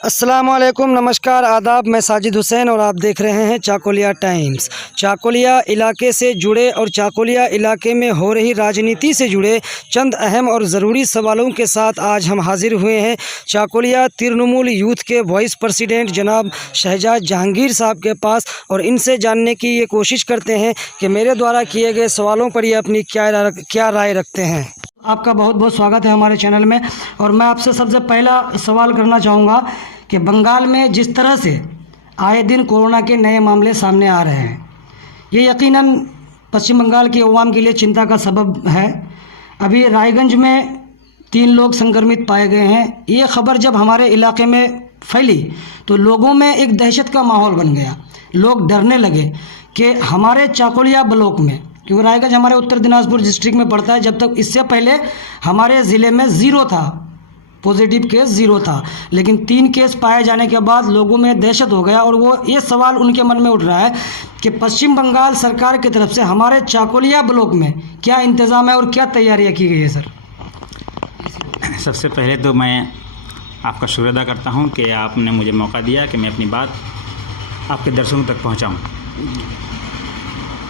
अस्सलामुअलैकुम, नमस्कार, आदाब। मैं साजिद हुसैन और आप देख रहे हैं चाकोलिया टाइम्स। चाकोलिया इलाके से जुड़े और चाकोलिया इलाके में हो रही राजनीति से जुड़े चंद अहम और ज़रूरी सवालों के साथ आज हम हाजिर हुए हैं चाकोलिया तृणमूल यूथ के वाइस प्रेसिडेंट जनाब शहजाद जहांगीर साहब के पास, और इनसे जानने की ये कोशिश करते हैं कि मेरे द्वारा किए गए सवालों पर ये अपनी क्या राय रखते हैं। आपका बहुत बहुत स्वागत है हमारे चैनल में। और मैं आपसे सबसे पहला सवाल करना चाहूँगा कि बंगाल में जिस तरह से आए दिन कोरोना के नए मामले सामने आ रहे हैं, ये यकीनन पश्चिम बंगाल की अवाम के लिए चिंता का सबब है। अभी रायगंज में 3 लोग संक्रमित पाए गए हैं। ये खबर जब हमारे इलाके में फैली तो लोगों में एक दहशत का माहौल बन गया। लोग डरने लगे कि हमारे चाकोलिया ब्लॉक में, क्योंकि रायगंज हमारे उत्तर दिनाजपुर डिस्ट्रिक्ट में पड़ता है, जब तक इससे पहले हमारे ज़िले में 0 था, पॉजिटिव केस 0 था, लेकिन 3 केस पाए जाने के बाद लोगों में दहशत हो गया। और वो ये सवाल उनके मन में उठ रहा है कि पश्चिम बंगाल सरकार की तरफ से हमारे चाकोलिया ब्लॉक में क्या इंतज़ाम है और क्या तैयारियां की गई है। सर, सबसे पहले तो मैं आपका शुक्र अदा करता हूं कि आपने मुझे मौका दिया कि मैं अपनी बात आपके दर्शकों तक पहुंचाऊं।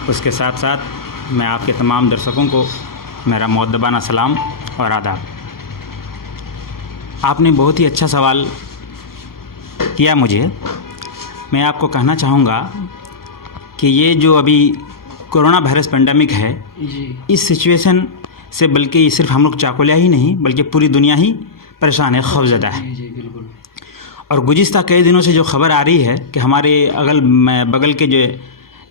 उसके साथ साथ मैं आपके तमाम दर्शकों को मेरा मुअद्दबाना सलाम और आदाब। आपने बहुत ही अच्छा सवाल किया मुझे। मैं आपको कहना चाहूँगा कि ये जो अभी कोरोना वायरस पेंडेमिक है, इस सिचुएशन से बल्कि सिर्फ हम लोग चाकोलिया ही नहीं बल्कि पूरी दुनिया ही परेशान है, खौफज़दा है। और गुज़िश्ता कई दिनों से जो खबर आ रही है कि हमारे बगल के जो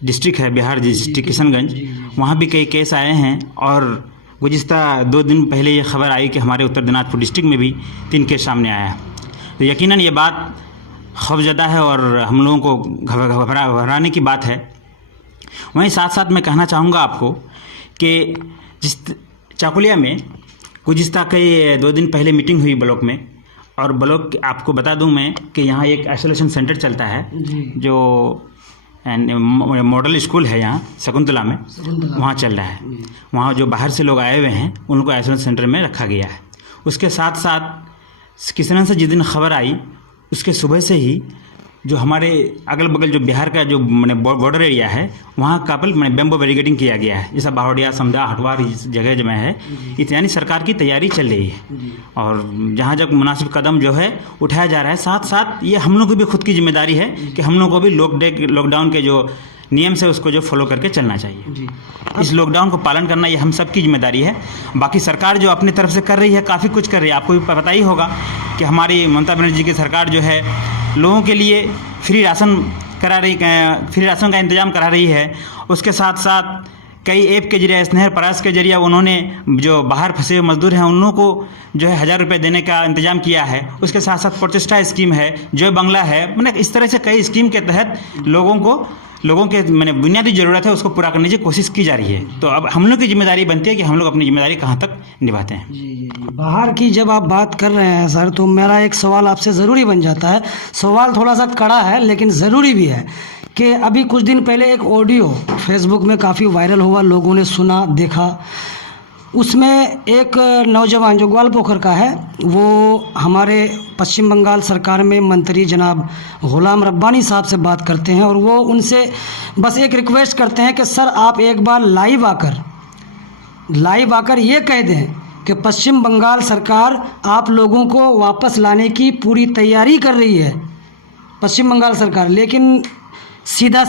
डिस्ट्रिक्ट है, बिहार डिस्ट्रिक्ट किशनगंज, वहाँ भी कई केस आए हैं। और गुज़िश्ता 2 दिन पहले ये खबर आई कि हमारे उत्तर दिनाजपुर डिस्ट्रिक्ट में भी 3 केस सामने आया है। तो यकीनन ये बात खौफज़दा है और हम लोगों को घबराने की बात है। वहीं साथ साथ मैं कहना चाहूँगा आपको कि जिस चाकोलिया में गुज़िश्ता कई 2 दिन पहले मीटिंग हुई ब्लॉक में, और ब्लॉक आपको बता दूं मैं कि यहाँ एक आइसोलेशन सेंटर चलता है जो मॉडल स्कूल है यहाँ शकुंतला में, वहाँ चल रहा है। वहाँ जो बाहर से लोग आए हुए हैं उनको आइसोलेशन सेंटर में रखा गया है। उसके साथ साथ किशनगंज से जिस दिन खबर आई उसके सुबह से ही जो हमारे अगल बगल जो बिहार का जो बॉर्डर एरिया है वहाँ काबल बेम्बो बैरिकेडिंग किया गया है, जैसा बावड़िया, समदा, हटवार इस जगह जो है, यानी सरकार की तैयारी चल रही है। और जहाँ जब मुनासिब कदम जो है उठाया जा रहा है, साथ साथ ये हम लोग की भी खुद की जिम्मेदारी है कि हम लोग को भी लॉकडाउन के जो नियम से उसको जो फॉलो करके चलना चाहिए। इस लॉकडाउन को पालन करना ये हम सब की जिम्मेदारी है। बाकी सरकार जो अपनी तरफ से कर रही है, काफ़ी कुछ कर रही है। आपको भी पता ही होगा कि हमारी ममता बनर्जी की सरकार जो है लोगों के लिए फ्री राशन का इंतज़ाम करा रही है। उसके साथ साथ कई ऐप के जरिए, स्नेह प्रयास के जरिए उन्होंने जो बाहर फंसे हुए मजदूर हैं उन लोगों को जो है 1000 रुपये देने का इंतजाम किया है। उसके साथ साथ प्रतिष्ठा स्कीम है, जय बंगला है, मैंने इस तरह से कई स्कीम के तहत लोगों के बुनियादी ज़रूरत है उसको पूरा करने की कोशिश की जा रही है। तो अब हम लोग की जिम्मेदारी बनती है कि हम लोग अपनी जिम्मेदारी कहाँ तक निभाते हैं। जी। बाहर की जब आप बात कर रहे हैं सर, तो मेरा एक सवाल आपसे ज़रूरी बन जाता है। सवाल थोड़ा सा कड़ा है लेकिन ज़रूरी भी है कि अभी कुछ दिन पहले एक ऑडियो फेसबुक में काफ़ी वायरल हुआ, लोगों ने सुना, देखा। उसमें एक नौजवान जो ग्वालपोखर का है, वो हमारे पश्चिम बंगाल सरकार में मंत्री जनाब गुलाम रब्बानी साहब से बात करते हैं और वो उनसे बस एक रिक्वेस्ट करते हैं कि सर आप एक बार लाइव आकर ये कह दें कि पश्चिम बंगाल सरकार आप लोगों को वापस लाने की पूरी तैयारी कर रही है, पश्चिम बंगाल सरकार। लेकिन सीधा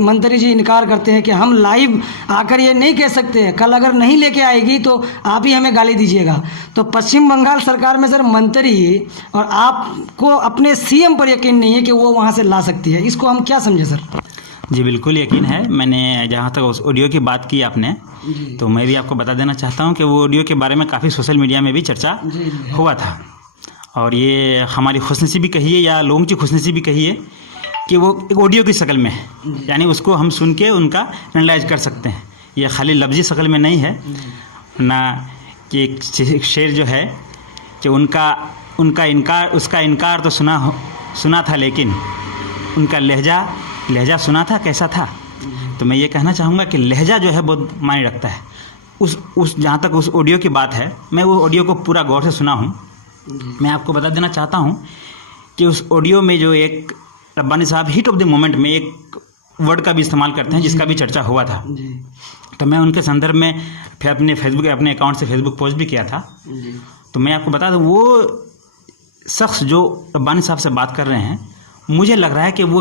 मंत्री जी इनकार करते हैं कि हम लाइव आकर ये नहीं कह सकते हैं, कल अगर नहीं लेके आएगी तो आप ही हमें गाली दीजिएगा। तो पश्चिम बंगाल सरकार में सर मंत्री और आपको अपने सीएम पर यकीन नहीं है कि वो वहाँ से ला सकती है, इसको हम क्या समझे सर? जी बिल्कुल यकीन है। मैंने जहाँ तक उस ऑडियो की बात की आपने, तो मैं भी आपको बता देना चाहता हूँ कि वो ऑडियो के बारे में काफ़ी सोशल मीडिया में भी चर्चा हुआ था। और ये हमारी खुशनसीबी कहिए या लोगों की खुशनसीबी कहिए कि वो एक ऑडियो की शक्ल में है, यानी उसको हम सुन के उनका एनालाइज कर सकते हैं। ये खाली लफ्ज़ी शक्ल में नहीं है ना, कि एक शेर जो है कि उसका इनकार तो सुना था, लेकिन उनका लहजा सुना था कैसा था। तो मैं ये कहना चाहूँगा कि लहजा जो है बहुत मायने रखता है। उस जहाँ तक उस ऑडियो की बात है, मैं वो ऑडियो को पूरा गौर से सुना हूँ। मैं आपको बता देना चाहता हूँ कि उस ऑडियो में जो एक रब्बानी साहब हीट ऑफ द मोमेंट में एक वर्ड का भी इस्तेमाल करते हैं जिसका भी चर्चा हुआ था। तो मैं उनके संदर्भ में फिर अपने अकाउंट से फेसबुक पोस्ट भी किया था। तो मैं आपको बता दूं, वो शख्स जो रब्बानी साहब से बात कर रहे हैं, मुझे लग रहा है कि वो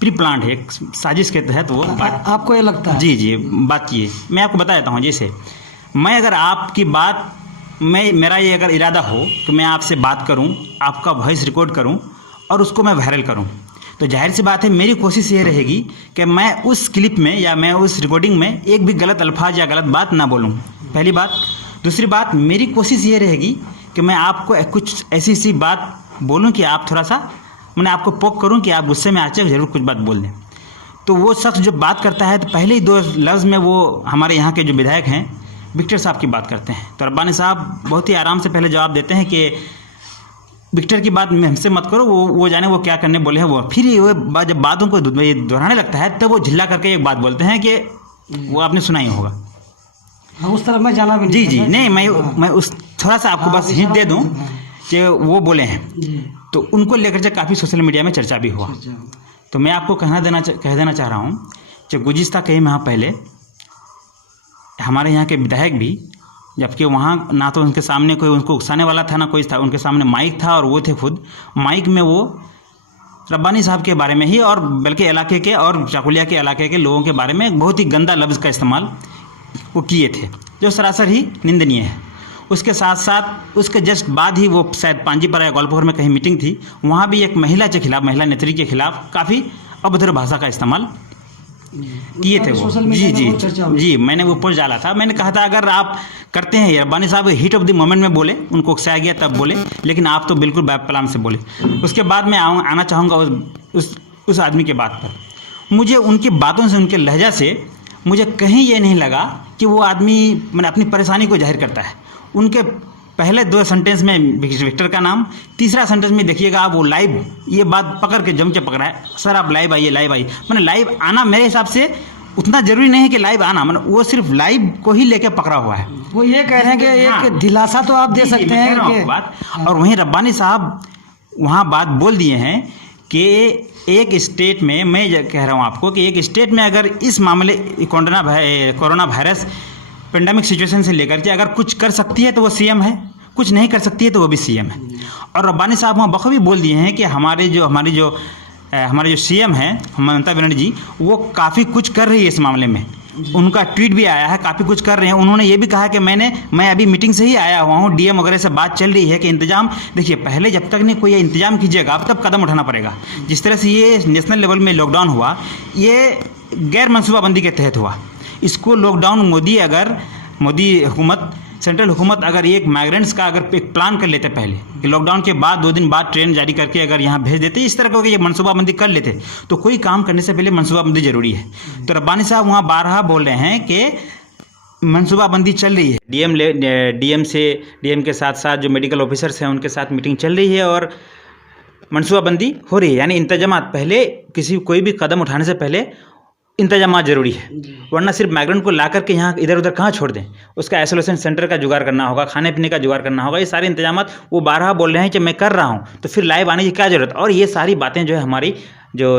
प्री प्लान्ड है, एक साजिश के तहत वो बात। आपको ये लगता है? जी बात की है। मैं आपको बता देता हूँ, जैसे मैं अगर आपकी बात मेरा ये अगर इरादा हो कि मैं आपसे बात करूं, आपका वॉइस रिकॉर्ड करूं और उसको मैं वायरल करूं, तो जाहिर सी बात है मेरी कोशिश ये रहेगी कि मैं उस क्लिप में या मैं उस रिकॉर्डिंग में एक भी गलत अल्फाज या गलत बात ना बोलूं, पहली बात। दूसरी बात, मेरी कोशिश ये रहेगी कि मैं आपको कुछ ऐसी बात बोलूं कि आप थोड़ा सा, मैंने आपको पोक करूं कि आप गुस्से में आके ज़रूर कुछ बात बोल दें। तो वो शख्स जो बात करता है, तो पहले ही 2 लफ्ज़ में वो हमारे यहाँ के जो विधायक हैं विक्टर साहब की बात करते हैं। तो रब्बानी साहब बहुत ही आराम से पहले जवाब देते हैं कि विक्टर की बात हमसे मत करो, वो जाने वो क्या करने बोले हैं वो। फिर वो जब बातों को दोहराने लगता है तब वो झिल्ला करके एक बात बोलते हैं कि वो आपने सुना ही होगा। हाँ, उस तरफ मैं जाना भी नहीं। जी नहीं, मैं उस थोड़ा सा आपको बस हिंट दे दूं कि वो बोले हैं। तो उनको लेकर के काफ़ी सोशल मीडिया में चर्चा भी हुआ। तो मैं आपको कह देना चाह रहा हूँ कि गुज़िश्ता कई माह पहले हमारे यहाँ के विधायक भी, जबकि वहाँ ना तो उनके सामने कोई उनको उकसाने वाला था ना कोई था, उनके सामने माइक था और वो थे खुद माइक में, वो रब्बानी साहब के बारे में ही और बल्कि इलाके के और चाकुलिया के इलाके के लोगों के बारे में एक बहुत ही गंदा लफ्ज़ का इस्तेमाल वो किए थे, जो सरासर ही निंदनीय है। उसके साथ साथ उसके जस्ट बाद ही वो शायद पांजीपर या गोलपुर में कहीं मीटिंग थी, वहाँ भी एक महिला के खिलाफ, महिला नेत्री के खिलाफ काफ़ी अभद्र भाषा का इस्तेमाल किए थे वो। जी मैंने वो पोस्ट डाला था। मैंने कहा था अगर आप करते हैं, रब्बानी साहब हीट ऑफ द मोमेंट में बोले, उनको उकसाया गया तब बोले, लेकिन आप तो बिल्कुल बैक प्लान से बोले। उसके बाद मैं आना चाहूँगा उस आदमी के बात पर। मुझे उनकी बातों से, उनके लहजा से मुझे कहीं ये नहीं लगा कि वो आदमी मैंने अपनी परेशानी को जाहिर करता है। उनके पहले 2 सेंटेंस में विक्टर का नाम, तीसरा सेंटेंस में देखिएगा आप वो लाइव, ये बात पकड़ के जम के पकड़ा है, सर आप लाइव आइए, लाइव आइए। मैंने लाइव आना मेरे हिसाब से उतना जरूरी नहीं है कि लाइव आना, मतलब वो सिर्फ लाइव को ही लेके पकड़ा हुआ है। वो ये कह रहे हैं कि एक दिलासा तो आप दे सकते हैं कि बात। और वहीं रब्बानी साहब वहाँ बात बोल दिए हैं कि एक स्टेट में, मैं कह रहा हूँ आपको कि एक स्टेट में अगर इस मामले कोरोना वायरस पेंडेमिक सिचुएशन से लेकर के अगर कुछ कर सकती है तो वो सीएम है, कुछ नहीं कर सकती है तो वो भी सीएम है। और रब्बानी साहब वहाँ बखूबी बोल दिए हैं कि हमारे जो सीएम हैं ममता बनर्जी जी, वो काफ़ी कुछ कर रही है इस मामले में। उनका ट्वीट भी आया है, काफ़ी कुछ कर रहे हैं। उन्होंने ये भी कहा कि मैं अभी मीटिंग से ही आया हुआ हूँ, डीएम वगैरह से बात चल रही है कि इंतजाम, देखिए पहले जब तक नहीं कोई इंतजाम कीजिएगा अब तब कदम उठाना पड़ेगा। जिस तरह से ये नेशनल लेवल में लॉकडाउन हुआ, ये गैर मनसूबाबंदी के तहत हुआ। इसको लॉकडाउन मोदी हुकूमत, सेंट्रल हुकूमत अगर एक माइग्रेंट्स का अगर एक प्लान कर लेते पहले कि लॉकडाउन के बाद 2 दिन बाद ट्रेन जारी करके अगर यहाँ भेज देते, इस तरह का ये मनसूबाबंदी कर लेते, तो कोई काम करने से पहले मनसूबाबंदी जरूरी है। तो रब्बानी साहब वहाँ बारहा बोल रहे हैं कि मनसूबाबंदी चल रही है, डीएम के साथ साथ जो मेडिकल ऑफिसर्स हैं उनके साथ मीटिंग चल रही है और मनसूबाबंदी हो रही है। यानी इंतजामात पहले, कोई भी कदम उठाने से पहले इंतजामात ज़रूरी है, वरना सिर्फ माइग्रेंट को ला करके यहाँ इधर उधर कहाँ छोड़ दें। उसका आइसोलेशन सेंटर का जुगाड़ करना होगा, खाने पीने का जुगाड़ करना होगा, ये सारे इंतजामात वो बारहा बोल रहे हैं कि मैं कर रहा हूँ, तो फिर लाइव आने की क्या ज़रूरत। और ये सारी बातें जो है हमारी जो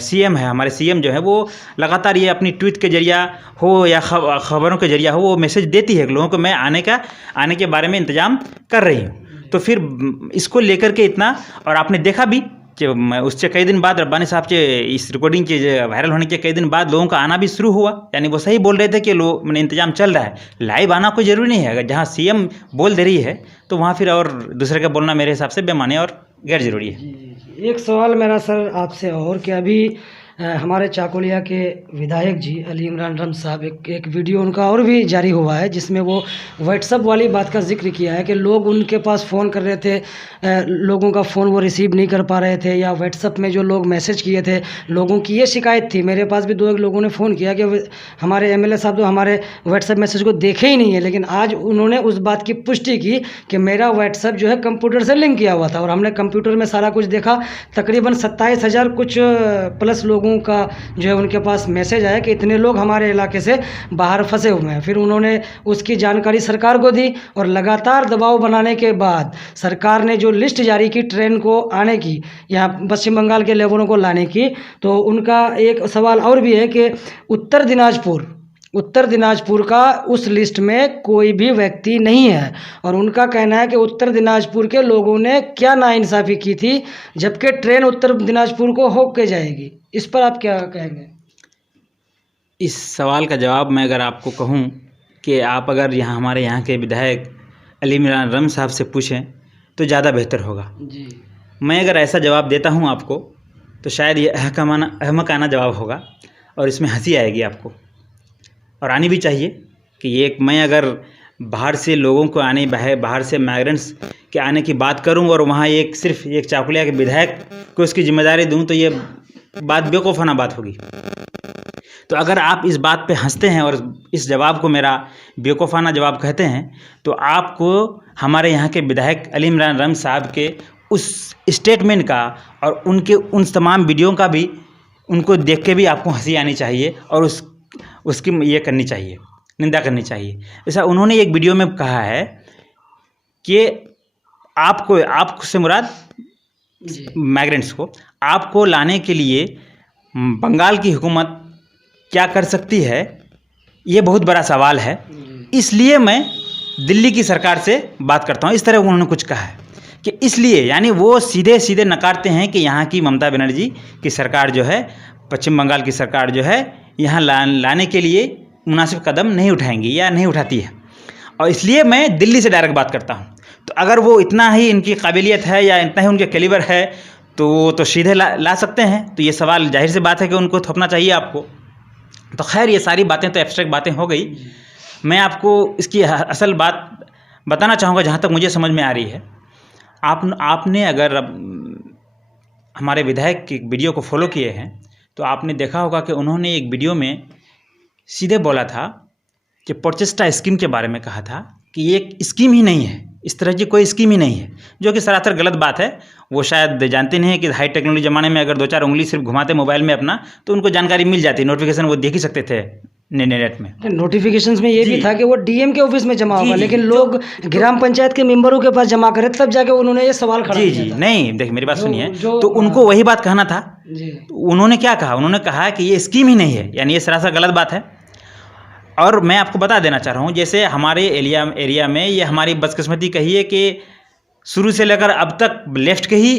सीएम है, हमारे सीएम जो है वो लगातार ये अपनी ट्वीट के जरिया हो या खबरों के जरिया हो, वो मैसेज देती है लोगों को मैं आने के बारे में इंतजाम कर रही हूँ। तो फिर इसको लेकर के इतना, और आपने देखा भी कि उससे कई दिन बाद रब्बानी साहब के इस रिकॉर्डिंग के वायरल होने के कई दिन बाद लोगों का आना भी शुरू हुआ। यानी वो सही बोल रहे थे कि मैंने इंतजाम चल रहा है, लाइव आना कोई ज़रूरी नहीं है। अगर जहाँ सीएम बोल दे रही है तो वहाँ फिर और दूसरे का बोलना मेरे हिसाब से बेमानी और गैर ज़रूरी है। एक सवाल मेरा सर आपसे और कि अभी हमारे चाकुलिया के विधायक जी अली इमरान रम साहब एक वीडियो उनका और भी जारी हुआ है जिसमें वो व्हाट्सएप वाली बात का जिक्र किया है कि लोग उनके पास फ़ोन कर रहे थे, लोगों का फ़ोन वो रिसीव नहीं कर पा रहे थे, या व्हाट्सएप में जो लोग मैसेज किए थे लोगों की ये शिकायत थी। मेरे पास भी 2 लोगों ने फ़ोन किया कि हमारे एमएलए साहब तो हमारे व्हाट्सएप मैसेज को देखे ही नहीं है, लेकिन आज उन्होंने उस बात की पुष्टि की कि मेरा व्हाट्सएप जो है कंप्यूटर से लिंक किया हुआ था और हमने कंप्यूटर में सारा कुछ देखा। तकरीबन 27,000 कुछ प्लस लोगों लोगों का जो है उनके पास मैसेज आया कि इतने लोग हमारे इलाके से बाहर फंसे हुए हैं। फिर उन्होंने उसकी जानकारी सरकार को दी और लगातार दबाव बनाने के बाद सरकार ने जो लिस्ट जारी की ट्रेन को आने की, यहाँ पश्चिम बंगाल के लेबरों को लाने की, तो उनका एक सवाल और भी है कि उत्तर दिनाजपुर का उस लिस्ट में कोई भी व्यक्ति नहीं है। और उनका कहना है कि उत्तर दिनाजपुर के लोगों ने क्या नाइंसाफ़ी की थी, जबकि ट्रेन उत्तर दिनाजपुर को होके जाएगी। इस पर आप क्या कहेंगे? इस सवाल का जवाब मैं अगर आपको कहूं कि आप अगर यहाँ हमारे यहाँ के विधायक अली इमरान रम साहब से पूछें तो ज़्यादा बेहतर होगा जी। मैं अगर ऐसा जवाब देता हूँ आपको तो शायद ये अहमकाना जवाब होगा और इसमें हंसी आएगी आपको, और आनी भी चाहिए कि ये मैं अगर बाहर से लोगों को आने, बाहर से माइग्रेंट्स के आने की बात करूं और वहाँ सिर्फ एक चाकुलिया के विधायक को इसकी जिम्मेदारी दूं तो ये बात बेवकूफ़ाना बात होगी। तो अगर आप इस बात पे हंसते हैं और इस जवाब को मेरा बेवकूफ़ाना जवाब कहते हैं तो आपको हमारे यहाँ के विधायक अली इमरान रम साहब के उस स्टेटमेंट का और उनके उन तमाम वीडियो का भी उनको देख के भी आपको हंसी आनी चाहिए और उसकी ये करनी चाहिए, निंदा करनी चाहिए। ऐसा उन्होंने एक वीडियो में कहा है कि आपसे मुराद माइग्रेंट्स को आपको लाने के लिए बंगाल की हुकूमत क्या कर सकती है, ये बहुत बड़ा सवाल है, इसलिए मैं दिल्ली की सरकार से बात करता हूँ। इस तरह उन्होंने कुछ कहा है कि इसलिए, यानी वो सीधे सीधे नकारते हैं कि यहाँ की ममता बनर्जी की सरकार जो है, पश्चिम बंगाल की सरकार जो है, यहाँ लाने के लिए मुनासिब कदम नहीं उठाएंगी या नहीं उठाती है, और इसलिए मैं दिल्ली से डायरेक्ट बात करता हूँ। तो अगर वो इतना ही इनकी काबिलियत है या इतना ही उनके कैलिबर है तो वो तो सीधे ला सकते हैं। तो ये सवाल जाहिर सी बात है कि उनको थोपना चाहिए आपको। तो खैर ये सारी बातें तो एब्स्ट्रैक्ट बातें हो गई। मैं आपको इसकी असल बात बताना चाहूँगा जहाँ तक मुझे समझ में आ रही है। आपने अगर हमारे विधायक की वीडियो को फॉलो किए हैं तो आपने देखा होगा कि उन्होंने एक वीडियो में सीधे बोला था कि पोर्चेस्टा स्कीम के बारे में कहा था कि ये एक स्कीम ही नहीं है, इस तरह की कोई स्कीम ही नहीं है, जो कि सरासर गलत बात है। वो शायद जानते नहीं है कि हाई टेक्नोलॉजी ज़माने में अगर 2-4 उंगली सिर्फ घुमाते मोबाइल में अपना तो उनको जानकारी मिल जाती, नोटिफिकेशन वो देख ही सकते थे नेट में। नोटिफिकेशंस में ये भी था कि वो डीएम के ऑफिस में जमा होगा, लेकिन लोग ग्राम पंचायत के मेंबरों के पास जमा करे, तब जाके उन्होंने ये सवाल खड़ा किया था। नहीं, देखिए मेरी बात सुनिए, तो उनको वही बात कहना था। उन्होंने क्या कहा, उन्होंने कहा कि ये स्कीम ही नहीं है, यानी ये सरासर गलत बात है। और मैं आपको बता देना चाह रहा हूँ, जैसे हमारे एरिया में ये हमारी बदकिस्मती कहिए कि शुरू से लेकर अब तक लेफ्ट के ही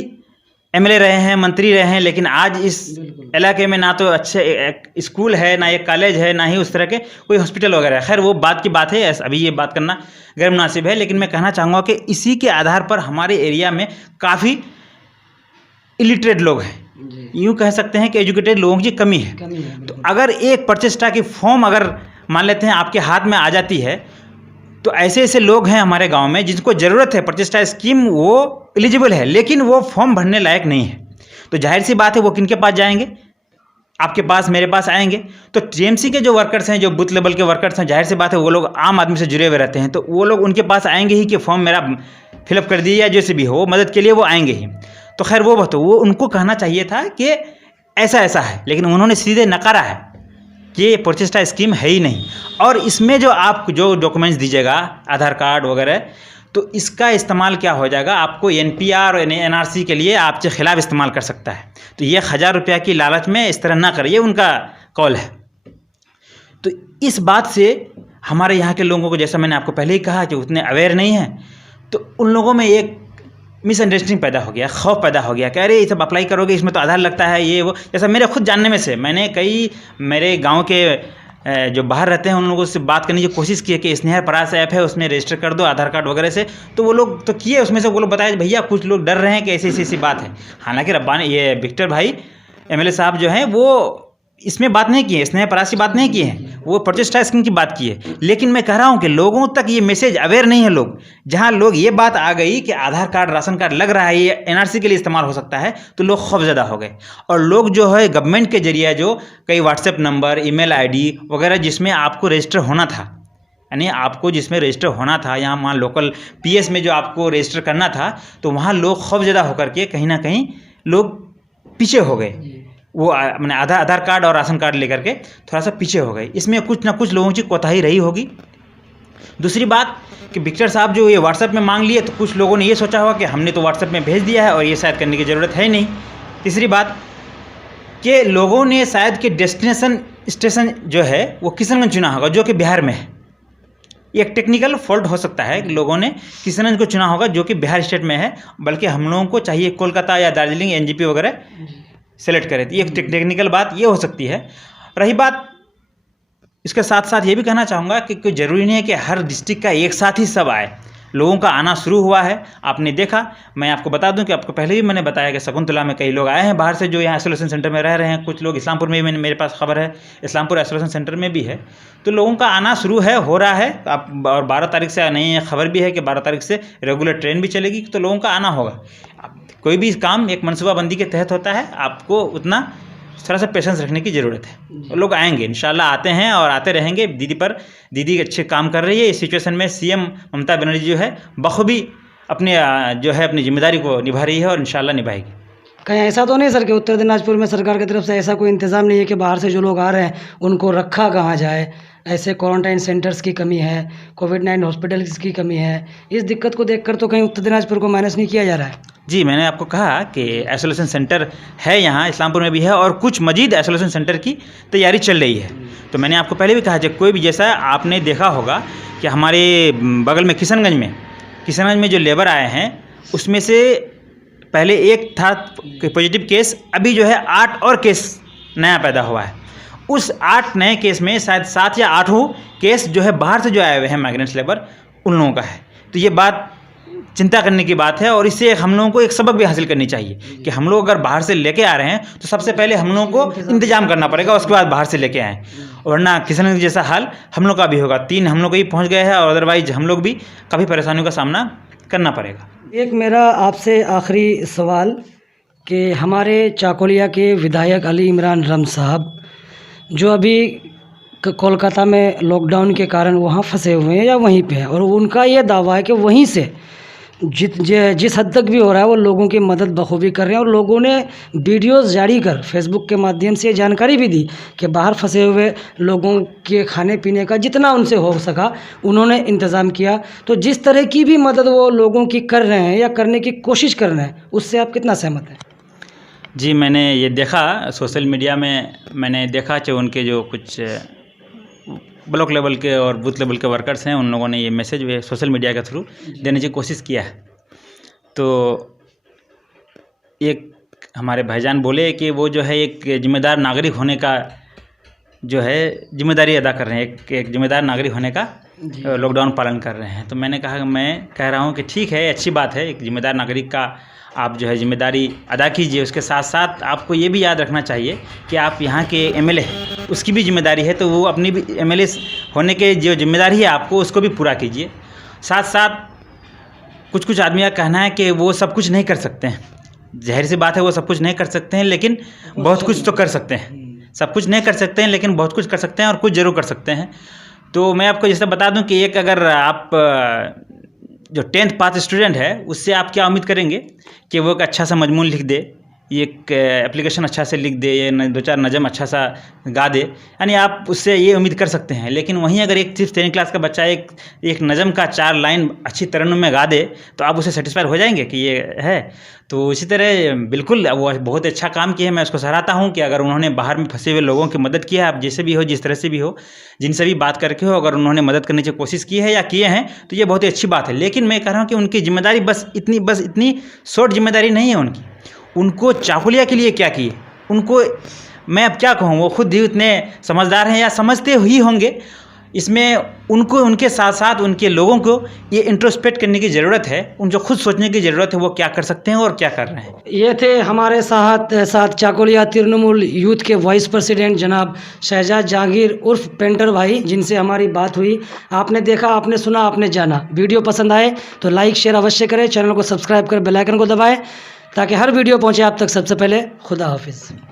एमएलए रहे हैं, मंत्री रहे हैं, लेकिन आज इस इलाके में ना तो अच्छे स्कूल है, ना एक कॉलेज है, ना ही उस तरह के कोई हॉस्पिटल वगैरह है। खैर वो बात की बात है, अभी ये बात करना गैर मुनासिब है, लेकिन मैं कहना चाहूँगा कि इसी के आधार पर हमारे एरिया में काफ़ी इलिटरेट लोग हैं, यूँ कह सकते हैं कि एजुकेटेड लोगों की कमी है। तो अगर एक परचेस्टा की फॉर्म अगर मान लेते हैं आपके हाथ में आ जाती है, तो ऐसे लोग हैं हमारे गांव में जिनको ज़रूरत है परचेस्टा स्कीम, वो एलिजिबल है लेकिन वो फॉर्म भरने लायक नहीं है। तो जाहिर सी बात है वो किनके पास जाएंगे, आपके पास, मेरे पास आएंगे। तो टीएमसी के जो वर्कर्स हैं, जो बूथ लेवल के वर्कर्स हैं, जाहिर सी बात है वो लोग आम आदमी से जुड़े हुए रहते हैं, तो वो लोग उनके पास आएंगे ही कि फॉर्म मेरा फिलअप कर दिए या जैसे भी हो, मदद के लिए वो आएंगे ही। तो खैर वो उनको कहना चाहिए था कि ऐसा ऐसा है, लेकिन उन्होंने सीधे नकारा है कि ये परचेस्टा स्कीम है ही नहीं। और इसमें जो डॉक्यूमेंट्स दीजिएगा, आधार कार्ड वगैरह, तो इसका इस्तेमाल क्या हो जाएगा, आपको एनपीआर और एनआरसी के लिए आपके खिलाफ इस्तेमाल कर सकता है। तो ये 1000 रुपया की लालच में इस तरह ना करिए, उनका कॉल है। तो इस बात से हमारे यहाँ के लोगों को, जैसा मैंने आपको पहले ही कहा कि उतने अवेयर नहीं हैं, तो उन लोगों में एक मिसअंडरस्टैंडिंग पैदा हो गया, खौफ पैदा हो गया कि अरे ये सब अप्लाई करोगे, इसमें तो आधार लगता है, ये वो। जैसा मेरे खुद जानने में से मैंने कई मेरे गांव के जो बाहर रहते हैं उन लोगों से बात करने की कोशिश की कि स्नेहर परास ऐप है, उसमें रजिस्टर कर दो आधार कार्ड वगैरह से। तो वो लोग तो किए, उसमें से वो लोग बताया भैया कुछ लोग डर रहे हैं कि ऐसी बात है। हालांकि रब्बानी ये विक्टर भाई एमएलए साहब जो हैं वो इसमें बात नहीं की है, स्नेह परास की बात नहीं की है, वो परचेस्टा स्कीम की बात की है। लेकिन मैं कह रहा हूँ कि लोगों तक ये मैसेज अवेयर नहीं है लोग। जहाँ लोग ये बात आ गई कि आधार कार्ड, राशन कार्ड लग रहा है, ये एनआरसी के लिए इस्तेमाल हो सकता है, तो लोग खौफजदा हो गए। और लोग जो है गवर्नमेंट के जरिए जो कई व्हाट्सएप नंबर, ईमेल आईडी वगैरह जिसमें आपको रजिस्टर होना था, यानी आपको जिसमें रजिस्टर होना था, यहाँ वहाँ लोकल पीएस में जो आपको रजिस्टर करना था, तो वहाँ लोग खौफजदा होकर के कहीं ना कहीं लोग पीछे हो गए वो मैंने आधार कार्ड और राशन कार्ड लेकर के थोड़ा सा पीछे हो गए। इसमें कुछ ना कुछ लोगों की कोताही रही होगी। दूसरी बात कि विक्टर साहब जो ये व्हाट्सएप में मांग लिए, तो कुछ लोगों ने ये सोचा होगा कि हमने तो व्हाट्सएप में भेज दिया है और ये शायद करने की ज़रूरत है ही नहीं। तीसरी बात कि लोगों ने शायद कि डेस्टिनेशन स्टेशन जो है वो किशनगंज चुना होगा, जो कि बिहार में है। ये एक टेक्निकल फॉल्ट हो सकता है कि लोगों ने किशनगंज को चुना होगा, जो कि बिहार स्टेट में है, बल्कि हम लोगों को चाहिए कोलकाता या दार्जिलिंग एनजीपी वगैरह सेलेक्ट करें। तो ये टेक्निकल बात ये हो सकती है। रही बात, इसके साथ साथ ये भी कहना चाहूँगा कि कोई ज़रूरी नहीं है कि हर डिस्ट्रिक्ट का एक साथ ही सब आए। लोगों का आना शुरू हुआ है, आपने देखा। मैं आपको बता दूं कि आपको पहले भी मैंने बताया कि शकुंतला में कई लोग आए हैं बाहर से जो यहाँ आइसोलेशन सेंटर में रह रहे हैं। कुछ लोग इस्लामपुर में भी मेरे पास खबर है, इस्लामपुर आइसोलेशन सेंटर में भी है। तो लोगों का आना शुरू है, हो रहा है। आप और 12 तारीख से नहीं है, खबर भी है कि 12 तारीख से रेगुलर ट्रेन भी चलेगी, तो लोगों का आना होगा। कोई भी काम एक मनसूबाबंदी के तहत होता है, आपको उतना थोड़ा सा पेशेंस रखने की ज़रूरत है। और लोग आएंगे, इंशाल्लाह आते हैं और आते रहेंगे। दीदी अच्छे काम कर रही है इस सिचुएशन में। सीएम ममता बनर्जी जो है बखूबी अपने अपनी जिम्मेदारी को निभा रही है और इंशाल्लाह निभाएगी। कहीं ऐसा तो नहीं सर कि उत्तर दिनाजपुर में सरकार की तरफ से ऐसा कोई इंतज़ाम नहीं है कि बाहर से जो लोग आ रहे हैं उनको रखा कहाँ जाए? ऐसे क्वारंटाइन सेंटर्स की कमी है, कोविड-19 हॉस्पिटल्स की कमी है। इस दिक्कत को देखकर तो कहीं उत्तर दिनाजपुर को माइनस नहीं किया जा रहा है? जी, मैंने आपको कहा कि आइसोलेशन सेंटर है यहाँ इस्लामपुर में भी है और कुछ मजीद आइसोलेशन सेंटर की तैयारी चल रही है। तो मैंने आपको पहले भी कहा कि कोई भी, जैसा आपने देखा होगा कि हमारे बगल में किशनगंज में जो लेबर आए हैं उसमें से पहले एक था पॉजिटिव केस, अभी जो है 8 और केस नया पैदा हुआ है। उस 8 नए केस में शायद 7 या 8 केस जो है बाहर से जो आए हुए हैं माइग्रेंट्स लेबर, उन लोगों का है। तो ये बात चिंता करने की बात है और इससे हम लोगों को एक सबक भी हासिल करनी चाहिए कि हम लोग अगर बाहर से लेके आ रहे हैं तो सबसे पहले हम लोगों को इंतजाम करना पड़ेगा, उसके बाद बाहर से लेके आएँ। वरना किशनगंज जैसा हाल हम लोग का भी होगा। 3 हम लोग को ही पहुँच गए हैं और अदरवाइज हम लोग भी काफ़ी परेशानियों का सामना करना पड़ेगा। एक मेरा आपसे आखिरी सवाल कि हमारे चाकोलिया के विधायक अली इमरान रम साहब जो अभी कोलकाता में लॉकडाउन के कारण वहाँ फंसे हुए हैं या वहीं पे हैं, और उनका ये दावा है कि वहीं से जिस हद तक भी हो रहा है वो लोगों की मदद बखूबी कर रहे हैं। और लोगों ने वीडियोस जारी कर फेसबुक के माध्यम से जानकारी भी दी कि बाहर फंसे हुए लोगों के खाने पीने का जितना उनसे हो सका उन्होंने इंतज़ाम किया। तो जिस तरह की भी मदद वो लोगों की कर रहे हैं या करने की कोशिश कर रहे हैं, उससे आप कितना सहमत हैं? जी, मैंने ये देखा सोशल मीडिया में, मैंने देखा कि उनके जो कुछ ब्लॉक लेवल के और बूथ लेवल के वर्कर्स हैं, उन लोगों ने ये मैसेज भी सोशल मीडिया के थ्रू देने की कोशिश किया है। तो एक हमारे भाईजान बोले कि वो जो है एक जिम्मेदार नागरिक होने का जो है जिम्मेदारी अदा कर रहे हैं, एक जिम्मेदार नागरिक होने का लॉकडाउन पालन कर रहे हैं। तो मैंने कहा कि मैं कह रहा हूँ कि ठीक है, अच्छी बात है, एक जिम्मेदार नागरिक का आप जो है जिम्मेदारी अदा कीजिए। उसके साथ साथ आपको ये भी याद रखना चाहिए कि आप यहाँ के एमएलए हैं, उसकी भी जिम्मेदारी है, तो वो अपनी भी एमएलए होने के जो जिम्मेदारी है आपको उसको भी पूरा कीजिए। साथ साथ कुछ आदमी का कहना है कि वो सब कुछ नहीं कर सकते हैं। जाहिर सी बात है, वो सब कुछ नहीं कर सकते हैं, लेकिन बहुत कुछ तो कर सकते हैं। सब कुछ नहीं कर सकते हैं लेकिन बहुत कुछ कर सकते हैं और कुछ ज़रूर कर सकते हैं। तो मैं आपको जैसे बता दूं कि एक अगर आप जो 10th पास स्टूडेंट है उससे आप क्या उम्मीद करेंगे कि वो एक अच्छा सा मजमून लिख दे, एक एप्लीकेशन अच्छा से लिख दे, या 2-4 नज़म अच्छा सा गा दे, यानी आप उससे ये उम्मीद कर सकते हैं। लेकिन वहीं अगर एक सिर्फ 10th क्लास का बच्चा एक नज़म का 4 लाइन अच्छी तरन्नुम में गा दे तो आप उसे सेटिस्फाइड हो जाएंगे कि ये है। तो इसी तरह बिल्कुल वो बहुत अच्छा काम किया है, मैं उसको सराहता हूँ कि अगर उन्होंने बाहर में फंसे हुए लोगों की मदद की है, आप जैसे भी हो, जिस तरह से भी हो, जिनसे भी बात करके हो, अगर उन्होंने मदद करने की कोशिश की है या किए हैं तो ये बहुत ही अच्छी बात है। लेकिन मैं कह रहा हूँ कि उनकी जिम्मेदारी बस इतनी शॉर्ट जिम्मेदारी नहीं है उनको चाकुलिया के लिए क्या किए, उनको मैं अब क्या कहूँ, वो खुद ही उतने समझदार हैं या समझते ही होंगे। इसमें उनको उनके साथ साथ उनके लोगों को ये इंट्रोस्पेक्ट करने की ज़रूरत है, उनको खुद सोचने की ज़रूरत है वो क्या कर सकते हैं और क्या कर रहे हैं। ये थे हमारे साथ चाकोलिया तृणमूल यूथ के वाइस प्रेसिडेंट जनाब शहजाद जहांगीर उर्फ पेंटर भाई, जिनसे हमारी बात हुई। आपने देखा, आपने सुना, आपने जाना। वीडियो पसंद आए तो लाइक शेयर अवश्य करें, चैनल को सब्सक्राइब कर बेल आइकन को दबाएं ताकि हर वीडियो पहुंचे आप तक सबसे पहले। खुदा हाफिज़।